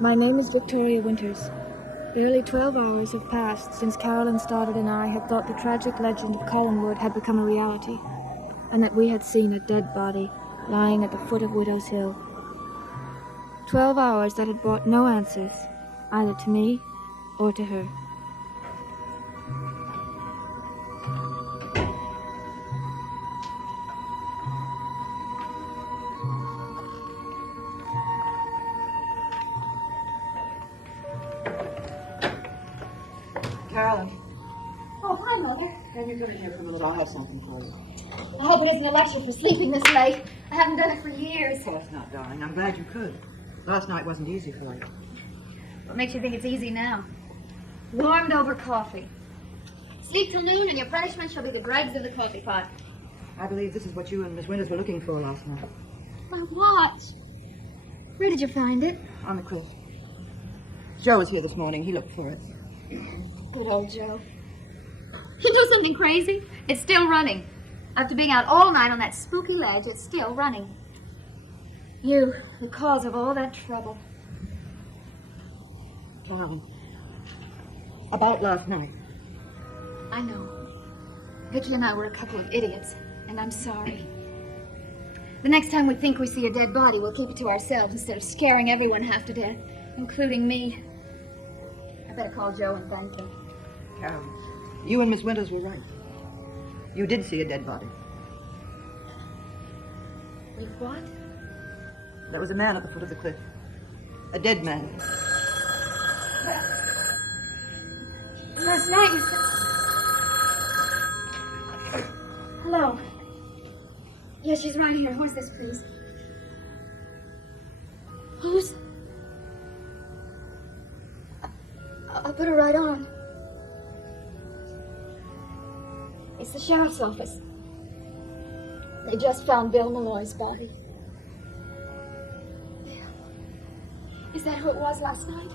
My name is Victoria Winters. Barely 12 hours have passed since Carolyn Stoddard and I had thought the tragic legend of Collinwood had become a reality, and that we had seen a dead body lying at the foot of Widow's Hill. 12 hours that had brought no answers, either to me or to her. Carolyn. Oh, hi, Mother. Can you come in here for a minute? I'll have something for you. I hope it isn't a lecture for sleeping this late. I haven't done it for years. Of course not, darling. I'm glad you could. Last night wasn't easy for you. What makes you think it's easy now? Warmed over coffee. Sleep till noon and your punishment shall be the dregs of the coffee pot. I believe this is what you and Miss Winters were looking for last night. My watch. Where did you find it? On the cliff. Joe was here this morning. He looked for it. Good old Joe. He'll do something crazy. It's still running. After being out all night on that spooky ledge, it's still running. You, the cause of all that trouble. Carolyn. About last night. I know. Victor and I were a couple of idiots, and I'm sorry. The next time we think we see a dead body, we'll keep it to ourselves instead of scaring everyone half to death, including me. I better call Joe and thank him. Carolyn, you and Miss Winters were right. You did see a dead body. Wait, what? There was a man at the foot of the cliff. A dead man. Last night you said... Hello. Yes, she's right here. Who's this, please? Who's... I'll put her right on. It's the sheriff's office. They just found Bill Malloy's body. Is that who it was last night?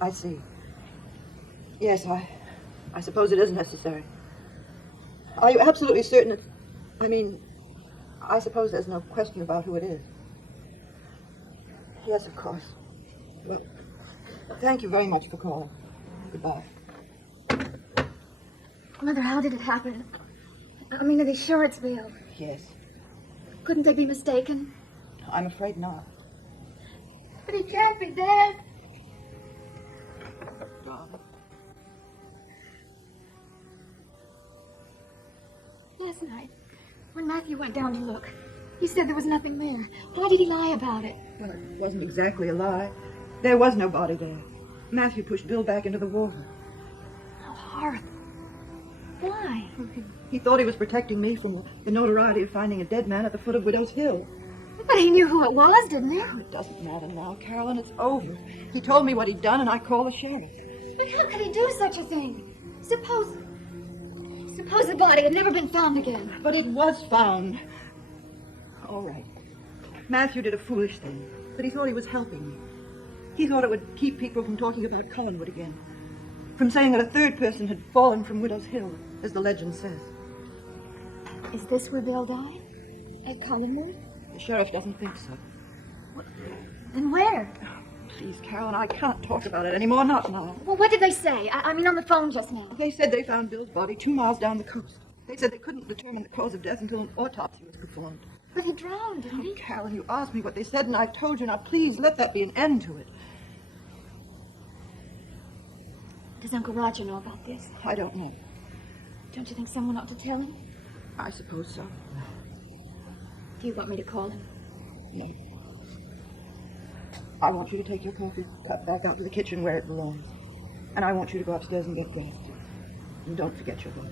I see. Yes, I suppose it is necessary. Are you absolutely certain it's... I suppose there's no question about who it is. Yes, of course. Well, thank you very much for calling. Goodbye. Mother, how did it happen? Are they sure it's Bill? Yes. Couldn't they be mistaken? I'm afraid not. But he can't be dead. Darling. Last night, when Matthew went down to look, he said there was nothing there. Why did he lie about it? Well, it wasn't exactly a lie. There was no body there. Matthew pushed Bill back into the water. Oh, Arthur. Why? He thought he was protecting me from the notoriety of finding a dead man at the foot of Widow's Hill. But he knew who it was, didn't he? It doesn't matter now, Carolyn. It's over. He told me what he'd done, and I called the sheriff. But how could he do such a thing? Suppose the body had never been found again. But it was found. All right. Matthew did a foolish thing, but he thought he was helping me. He thought it would keep people from talking about Collinwood again, from saying that a third person had fallen from Widow's Hill, as the legend says. Is this where Bill died? At Collinwood? The sheriff doesn't think so. Then where? Please, Carolyn, I can't talk about it anymore, not now. Well, what did they say? I mean on the phone just now. They said they found Bill's body 2 miles down the coast. They said they couldn't determine the cause of death until an autopsy was performed. But he drowned, didn't he? Carolyn, you asked me what they said, and I've told you. Now, please, let that be an end to it. Does Uncle Roger know about this? I don't know. Don't you think someone ought to tell him? I suppose so. Do you want me to call him? No. I want you to take your coffee cup back out to the kitchen where it belongs. And I want you to go upstairs and get dressed. And don't forget your watch.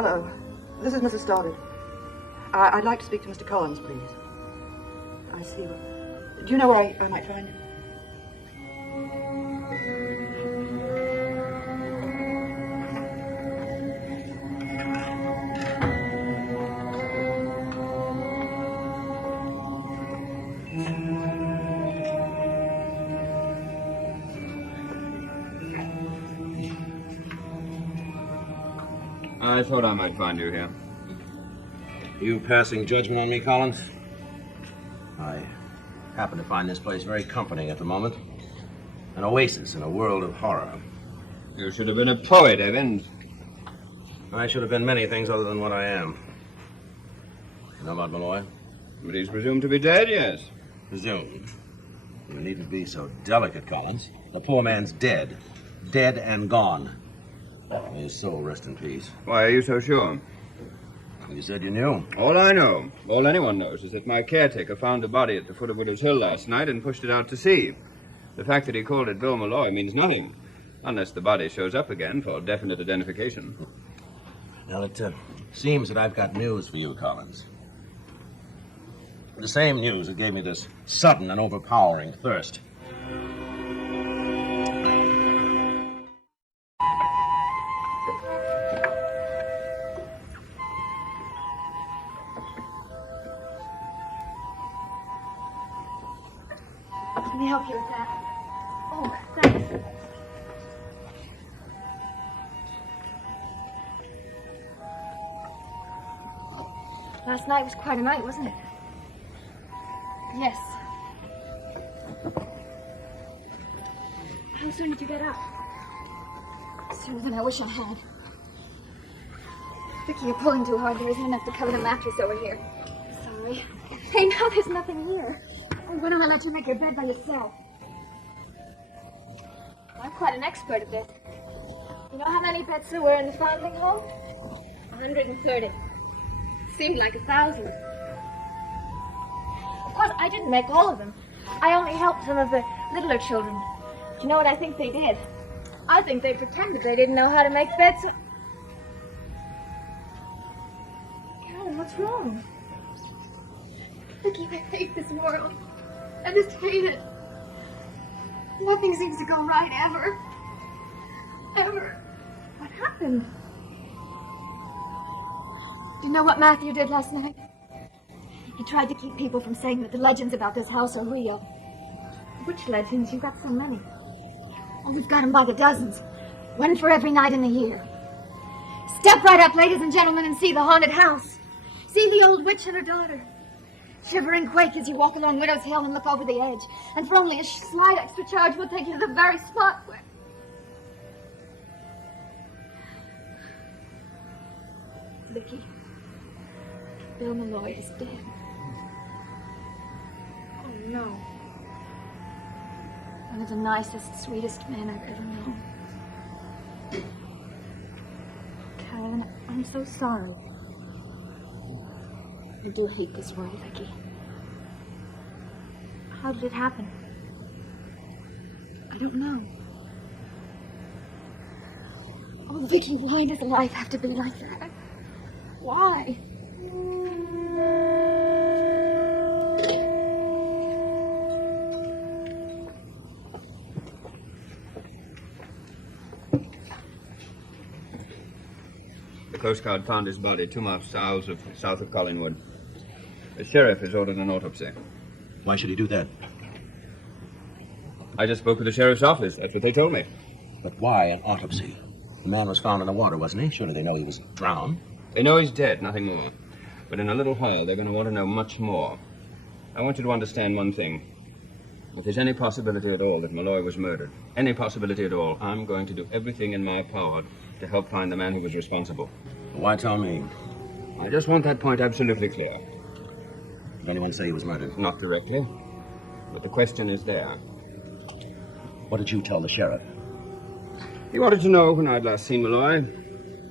Hello. This is Mrs. Stoddard. I'd like to speak to Mr. Collins, please. I see. Do you know where I might find him? I thought I might find you here. You passing judgment on me, Collins? I happen to find this place very comforting at the moment. An oasis in a world of horror. You should have been a poet, Evans. I should have been many things other than what I am. You know about Malloy? But he's presumed to be dead, yes. Presumed. You needn't be so delicate, Collins. The poor man's dead. Dead and gone. May his soul rest in peace. Why are you so sure? You said you knew. All I know, all anyone knows, is that my caretaker found a body at the foot of Widow's Hill last night and pushed it out to sea. The fact that he called it Bill Malloy means nothing, unless the body shows up again for definite identification. Now, it seems that I've got news for you, Collins. The same news that gave me this sudden and overpowering thirst. Let me help you with that. Oh, thanks. Last night was quite a night, wasn't it? Yes. How soon did you get up? Sooner than I wish I had. Vicky, you're pulling too hard. There isn't enough to cover the mattress over here. Sorry. Hey, now there's nothing here. Oh, why don't I let you make your bed by yourself? I'm quite an expert at this. You know how many pets there were in the foundling home? 130. Seemed like 1,000. Of course, I didn't make all of them. I only helped some of the littler children. Do you know what I think they did? I think they pretended they didn't know how to make beds. Carolyn, what's wrong? Vicky, I hate this world. I just hate it. Nothing seems to go right, ever. Ever. What happened? Do you know what Matthew did last night? He tried to keep people from saying that the legends about this house are real. Which legends? You've got so many. Oh, we've got them by the dozens. One for every night in the year. Step right up, ladies and gentlemen, and see the haunted house. See the old witch and her daughter. Shiver and quake as you walk along Widow's Hill and look over the edge. And for only a slight extra charge, we'll take you to the very spot where... Vicky, Bill Malloy is dead. Oh, no. One of the nicest, sweetest men I've ever known. Carolyn, I'm so sorry. I do hate this world, Vicky. How did it happen? I don't know. Oh, Vicky, why does life have to be like that? Why? The Coast Guard found his body 2 miles south of Collingwood. The sheriff has ordered an autopsy. Why should he do that? I just spoke with the sheriff's office. That's what they told me. But why an autopsy? The man was found in the water, wasn't he? Surely they know he was drowned. They know he's dead, nothing more. But in a little while, they're going to want to know much more. I want you to understand one thing. If there's any possibility at all that Malloy was murdered, any possibility at all, I'm going to do everything in my power to help find the man who was responsible. Why tell me? I just want that point absolutely clear. Did anyone say he was murdered? Not directly, but the question is there. What did you tell the sheriff? He wanted to know when I'd last seen Malloy,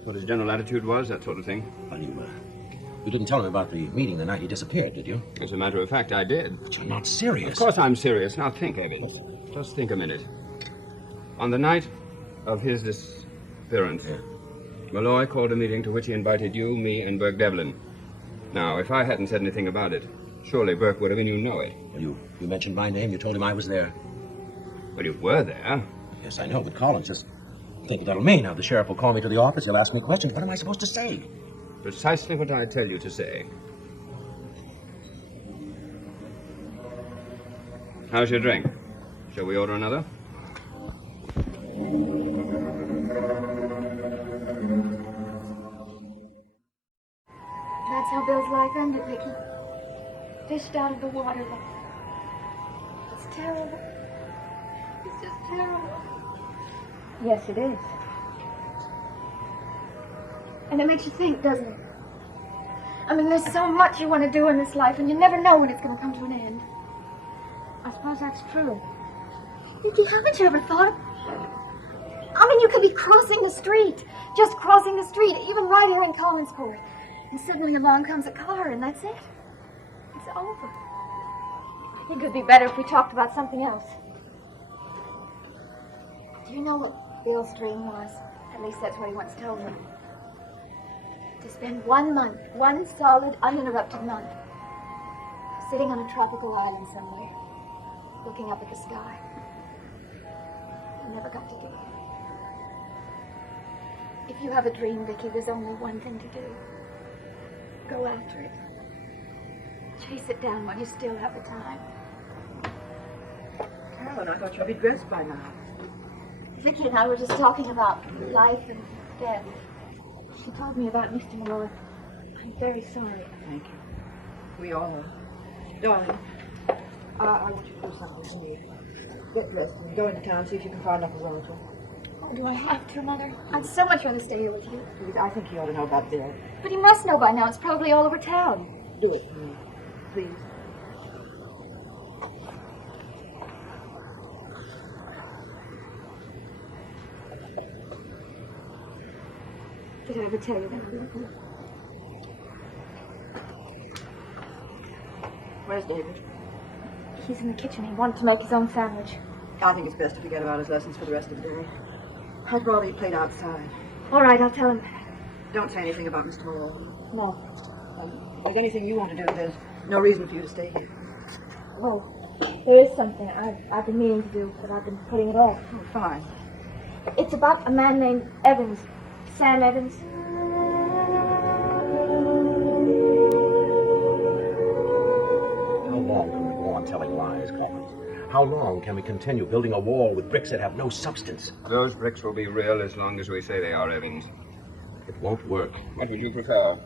what his general attitude was, that sort of thing. Well, you didn't tell him about the meeting the night he disappeared, did you? As a matter of fact, I did. But you're not serious. Of course I'm serious. Now think of it. Just think a minute. On the night of his disappearance, Malloy called a meeting to which he invited you, me, and Burke Devlin. Now, if I hadn't said anything about it, surely Burke would have, and you know it. Well, you mentioned my name. You told him I was there. Well, you were there. Yes, I know, but Collins, just think what that'll mean. Now, the sheriff will call me to the office. He'll ask me questions. What am I supposed to say? Precisely what I tell you to say. How's your drink? Shall we order another? That's how Bill's life ended, Vicky. Fished out of the water. It's terrible. It's just terrible. Yes, it is. And it makes you think, doesn't it? I mean, there's so much you want to do in this life, and you never know when it's going to come to an end. I suppose that's true. Vicky, haven't you ever thought of... I mean, you could be crossing the street, just crossing the street, even right here in Collinsport. And suddenly along comes a car, and that's it. It's over. I think it would be better if we talked about something else. Do you know what Bill's dream was? At least that's what he once told me. To spend 1 month, one solid, uninterrupted month, sitting on a tropical island somewhere, looking up at the sky. I never got to do it. If you have a dream, Vicky, there's only one thing to do. Go after it. Chase it down while you still have the time. Carolyn, I thought you'd be dressed by now. Vicky and I were just talking about life and death. She told me about Mr. Malloy. I'm very sorry. Thank you. We all are. Darling, I want you to do something for me. Get dressed and go into town, see if you can find Uncle Walter. Oh, do I have to, Mother? I'd so much rather stay here with you. Please, I think you ought to know about Bill. But he must know by now. It's probably all over town. Do it for me, please. Did I ever tell you that I love you? Where's David? He's in the kitchen. He wanted to make his own sandwich. I think it's best to forget about his lessons for the rest of the day. I'd rather he played outside. All right, I'll tell him. Don't say anything about Mr. Malloy. No. If there's anything you want to do, there's no reason for you to stay here. Oh, there is something I've been meaning to do, but I've been putting it off. Oh, fine. It's about a man named Evans. Sam Evans. How long can we go on telling lies, Collins? How long can we continue building a wall with bricks that have no substance? Those bricks will be real as long as we say they are, Evans. It won't work. What would you prefer?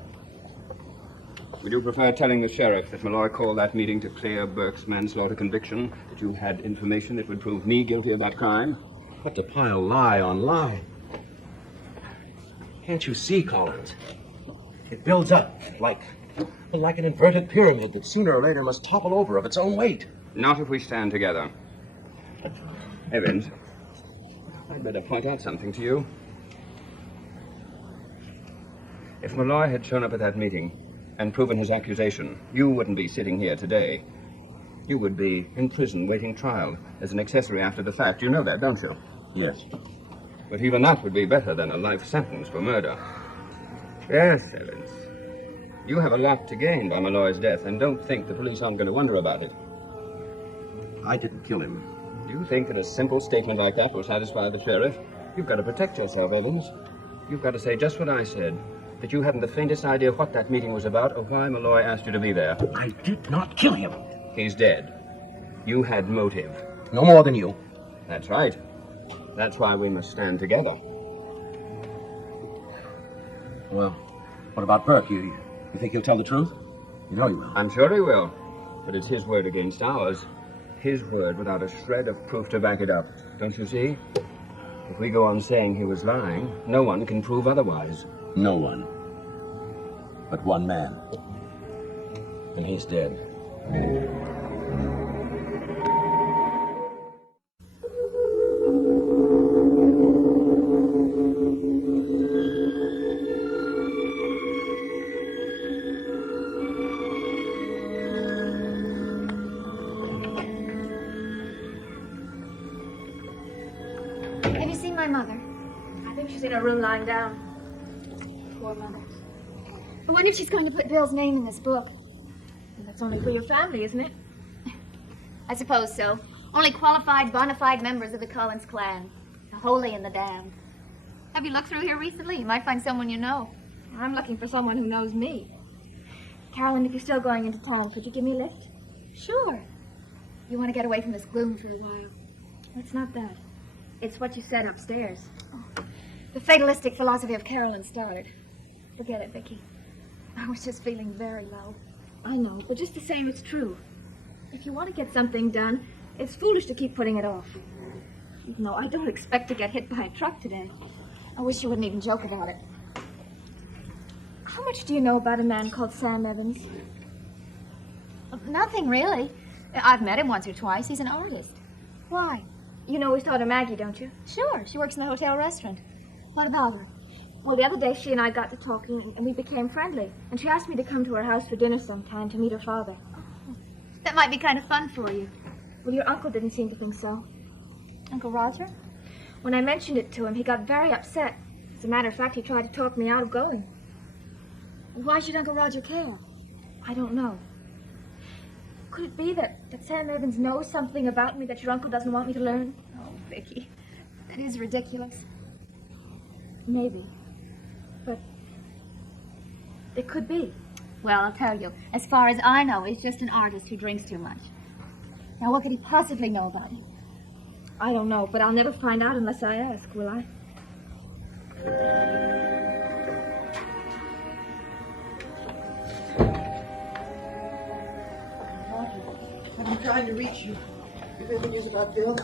Would you prefer telling the sheriff that Malloy called that meeting to clear Burke's manslaughter conviction, that you had information that would prove me guilty of that crime? But to pile lie on lie. Can't you see, Collins? It builds up like an inverted pyramid that sooner or later must topple over of its own weight. Not if we stand together. Evans, I'd better point out something to you. If Malloy had shown up at that meeting and proven his accusation, you wouldn't be sitting here today. You would be in prison waiting trial as an accessory after the fact. You know that, don't you? Yes. But even that would be better than a life sentence for murder. Yes, Evans. You have a lot to gain by Malloy's death, and don't think the police aren't going to wonder about it. I didn't kill him. Do you think that a simple statement like that will satisfy the sheriff? You've got to protect yourself, Evans. You've got to say just what I said, that you haven't the faintest idea what that meeting was about or why Malloy asked you to be there. I did not kill him. He's dead. You had motive. No more than you. That's right. That's why we must stand together. Well, what about Burke? You think he'll tell the truth? You know he will. I'm sure he will. But it's his word against ours. His word without a shred of proof to back it up. Don't you see? If we go on saying he was lying, no one can prove otherwise. No one. But one man. And he's dead. Have you seen my mother? I think she's in her room lying down. poor mother. I wonder if she's going to put Bill's name in this book. That's only for your family, isn't it? I suppose so. Only qualified, bona fide members of the Collins clan. The holy and the damned. Have you looked through here recently? You might find someone you know. I'm looking for someone who knows me. Carolyn, if you're still going into town, could you give me a lift? Sure. You want to get away from this gloom for a while. It's not that. It's what you said upstairs. Oh, the fatalistic philosophy of Carolyn started. Forget it, Vicky. I was just feeling very low. I know, but just the same, it's true. If you want to get something done, it's foolish to keep putting it off. No, I don't expect to get hit by a truck today. I wish you wouldn't even joke about it. How much do you know about a man called Sam Evans? Nothing, really. I've met him once or twice. He's an artist. Why? You know his daughter Maggie, don't you? Sure. She works in the hotel restaurant. What about her? Well, the other day she and I got to talking, and we became friendly. And she asked me to come to her house for dinner sometime to meet her father. That might be kind of fun for you. Well, your uncle didn't seem to think so. Uncle Roger? When I mentioned it to him, he got very upset. As a matter of fact, he tried to talk me out of going. Why should Uncle Roger care? I don't know. Could it be that Sam Evans knows something about me that your uncle doesn't want me to learn? Oh, Vicky, that is ridiculous. Maybe. But it could be. Well, I'll tell you. As far as I know, he's just an artist who drinks too much. Now, what could he possibly know about you? I don't know, but I'll never find out unless I ask, will I? I've been trying to reach you. You've heard the news about Bill?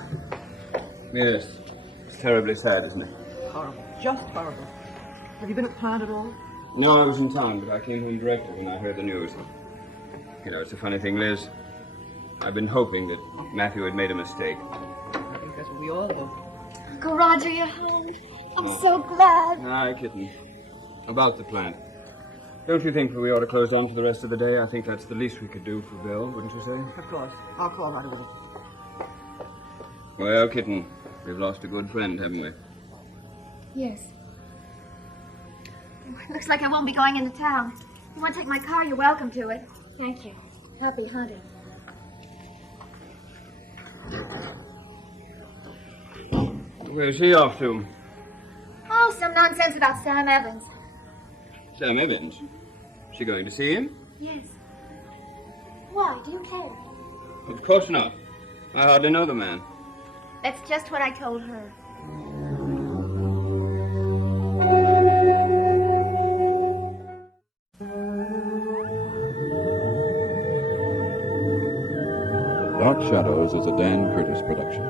Yes. It's terribly sad, isn't it? Horrible. Just horrible. Have you been at the plant at all? No, I was in town, but I came home directly when I heard the news. You know, it's a funny thing, Liz. I've been hoping that Matthew had made a mistake. I think that's what we all do. Uncle Roger, you're home. I'm so glad. Aye, kitten. About the plant. Don't you think we ought to close on for the rest of the day? I think that's the least we could do for Bill, wouldn't you say? Of course. I'll call right away. Well, kitten, we've lost a good friend, haven't we? Yes. Looks like I won't be going into town. If you want to take my car, you're welcome to it. Thank you. Happy hunting. Where's she off to? Oh, some nonsense about Sam Evans. Sam Evans. She going to see him? Yes. Why? Do you care? Of course not. I hardly know the man. That's just what I told her. Dark Shadows is a Dan Curtis production.